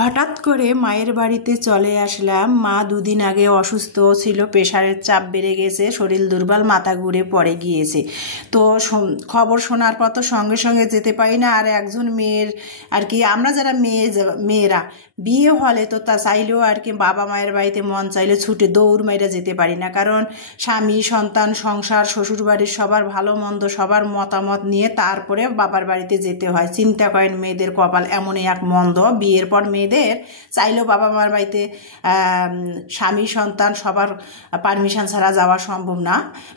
হঠাৎ করে মায়ের বাড়িতে চলে আসলাম। মা দুদিন আগে অসুস্থ ছিল, প্রেশারের চাপ বেড়ে গেছে, শরীর দুর্বল, মাথা ঘুরে পড়ে গিয়েছে। তো খবর শোনার পর তো সঙ্গে সঙ্গে যেতে পারি না। আর একজন মেয়ের আর কি, আমরা যারা মেয়েরা বিয়ে হলে তো তা চাইলেও আর কি বাবা মায়ের বাড়িতে মন চাইলে ছুটে দৌড় মাইরা যেতে পারি না, কারণ স্বামী, সন্তান, সংসার, শ্বশুরবাড়ির সবার ভালো মন্দ সবার মতামত নিয়ে তারপরে বাবার বাড়িতে যেতে হয়। চিন্তা করেন মেয়েদের কপাল এমনই এক মন্দ, বিয়ের পর মেয়েদের চাইলেও বাবা মার বাড়িতে স্বামী, সন্তান সবার পারমিশন ছাড়া যাওয়া সম্ভব না।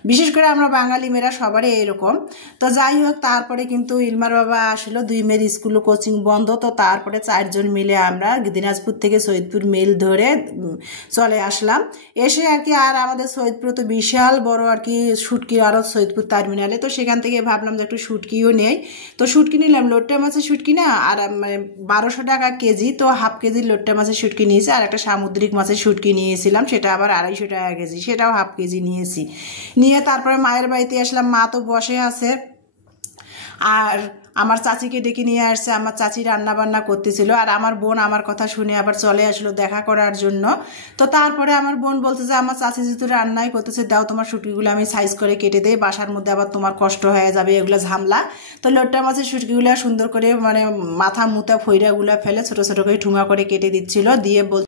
বিশেষ করে আমরা বাঙালি মেয়েরা সবারই এরকম। তো যাই হোক, তারপরে কিন্তু ইলমার বাবা আসলো, দুই মেয়ের স্কুল কোচিং বন্ধ, তো তারপরে 4 জন মিলে আমরা দিনাজপুর থেকে সৈয়দপুর মেল ধরে চলে আসলাম। এসে আর কি, আর আমাদের সৈয়দপুর তো বিশাল বড় আর কি শুটকির আড়ত সৈয়দপুর টার্মিনালে, তো সেখান থেকে ভাবলাম যে একটু শুটকিও নেই। তো শুটকি নিলাম, লোট্টা মাছের শুটকি না, আর মানে 1200 টাকা কেজি, তো হাফ কেজি লোট্টা মাছের শুটকি নিয়েছি, আর একটা সামুদ্রিক মাছের শুটকি নিয়েছিলাম, সেটা আবার 250 টাকা কেজি, সেটাও হাফ কেজি নিয়েছি। নিয়ে তারপরে মায়ের বাড়িতে আসলাম। মা তো বসে আছে, আর আমার চাচিকে ডেকে নিয়ে আসছে। আমার চাচি রান্না বান্না করতেছিল, আর আমার বোন আমার কথা শুনে আবার চলে আসলো দেখা করার জন্য। তো তারপরে আমার বোন বলতে যে আমার চাচি যেহেতু রান্নাই করতেছে, দাও তোমার শুটকিগুলো আমি সাইজ করে কেটে দেই, বাসার মধ্যে আবার তোমার কষ্ট হয়ে যাবে, এগুলো ঝামলা। তো লোট্টা মাছের শুটকিগুলো সুন্দর করে মানে মাথা মুথা ফইরাগুলো ফেলে ছোট ছোট করে ঠুঙা করে কেটে দিচ্ছিল, দিয়ে বল